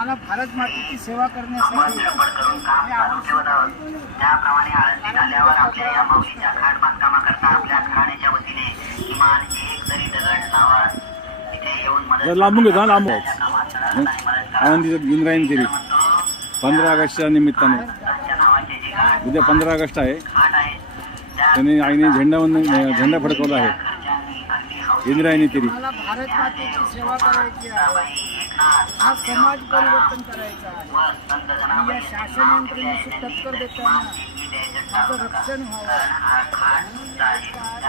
आम्हाला भारत मातेची सेवा करण्यासाठी आवश्यक आहे. त्याप्रमाणे आळंदीत आल्यावर आपल्या या माऊलीच्या घाट बांधकामाकरता आपल्या घराण्याच्या वतीने किमान एक तरी दगड लावा तिथे येऊन मदत जर लांबून घेतो करा. आनंदीचं इंद्रायणी तिरी पंधरा ऑगस्टच्या निमित्ताने. उद्या पंधरा ऑगस्ट आहे. त्यांनी आईने झेंडा झेंडा फडकवला आहे. इंद्रायणी तिरी हा समाज परिवर्तन करायचा आहे. या शासन यंत्रणेशी टक्कर देताना त्याचं रक्षण व्हावं.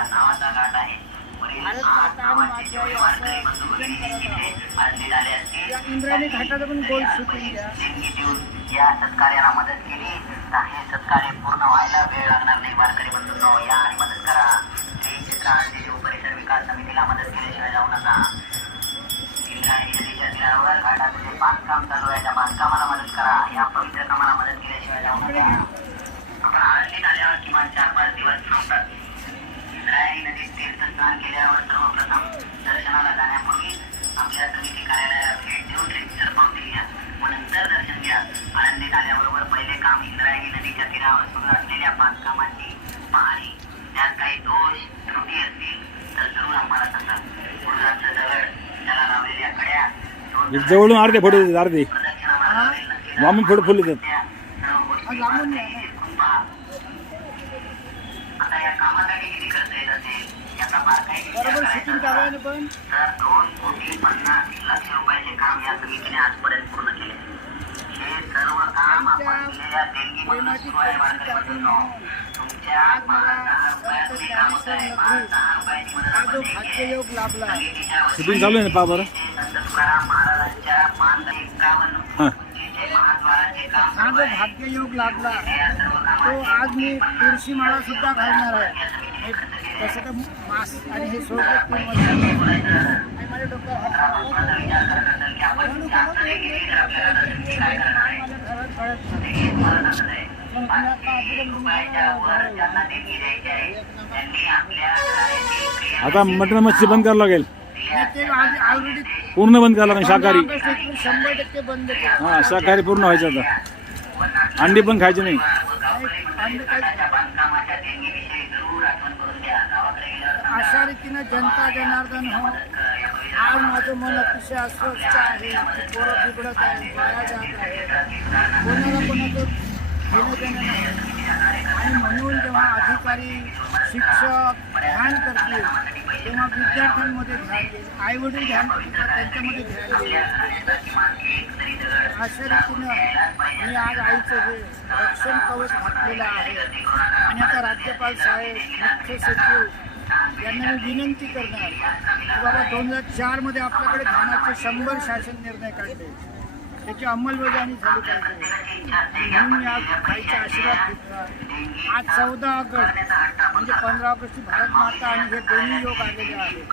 नावाचा घाट आहे भारत माता आणि माझी आई असं पूजन करत या इंद्रायणी घाटाचं पण गोल सुटून द्या या सत्कार्याला मदत केली. तर हे सत्कार्य पूर्ण व्हायला वेळ लागणार नाही वारकरी बंधूंनो. या आणि बांधकाम चालू आहे. त्या बांधकामाला मदत करा. या पवित्र कामाला मदत केल्याशिवाय जाऊ नका. आपण आळंदीत आल्यावर किमान चार पाच दिवस थांबतात. इंद्रायणी नदीत तीर्थस्नान केल्यावर सर्वप्रथम तुमच्या आज पाच मला दहा रुपयात हे काम होत आहे पाच दहा रुपयाची मदत हा आपण जो द्यायची आहे. भाग्ययोग लाभला समितीच्या शूटिंग चालू आहे ना पा बरं. संत तुकाराम महाराजांच्या एकावन्न हां महाद्वाराचे काम हा आहे. भाग्ययोग लाभला तो आज मी तुळशी माळा सुद्धा घालणार आहे हे तसं तर मास आणि हे सोडलं तीन वर्ष आणि माझ्या डोक्यावर हात टाकला. म्हणून मला ते माझ्या घरात कळत नाही. पण मी आता मटण मच्छी बंद करावं लागेल ऑलरेडी पूर्ण बंद करावं लागेल शाकाहारी. शंभर टक्के बंद केलं हां शाकाहारी पूर्ण व्हायचं आता. अंडी पण खायची नाही. अशा रीतीनं जनता जनार्दन हो. आज माझं मन अतिशय अस्वस्थ आहे. की पोरं बिघडत आहे वाया जात आहे कोणाला कोणाचं घेणं देणं नाही. आणि म्हणून जेव्हा अधिकारी शिक्षक ध्यान करतील मग विद्यार्थ्यांमध्ये ध्यान देईल आईवडील ध्यान त्यांच्यामध्ये ध्यान देईल अशा रीतीनं मी आज आईचं हे रक्षण कवच घातलेलं आहे. आणि आता राज्यपाल साहेब मुख्य सचिव यांना मी विनंती करणार की बाबा दोन हजार चारमध्ये आपल्याकडे ध्यानाचे शंभर शासन निर्णय काढले. त्याची अंमलबजावणी झाली पाहिजे. आणि म्हणून मी आज आईचा आशीर्वाद घेतला. आज चौदा ऑगस्ट म्हणजे पंधरा ऑगस्टची भारत माता आणि हे दोन्ही योग आलेले आहेत.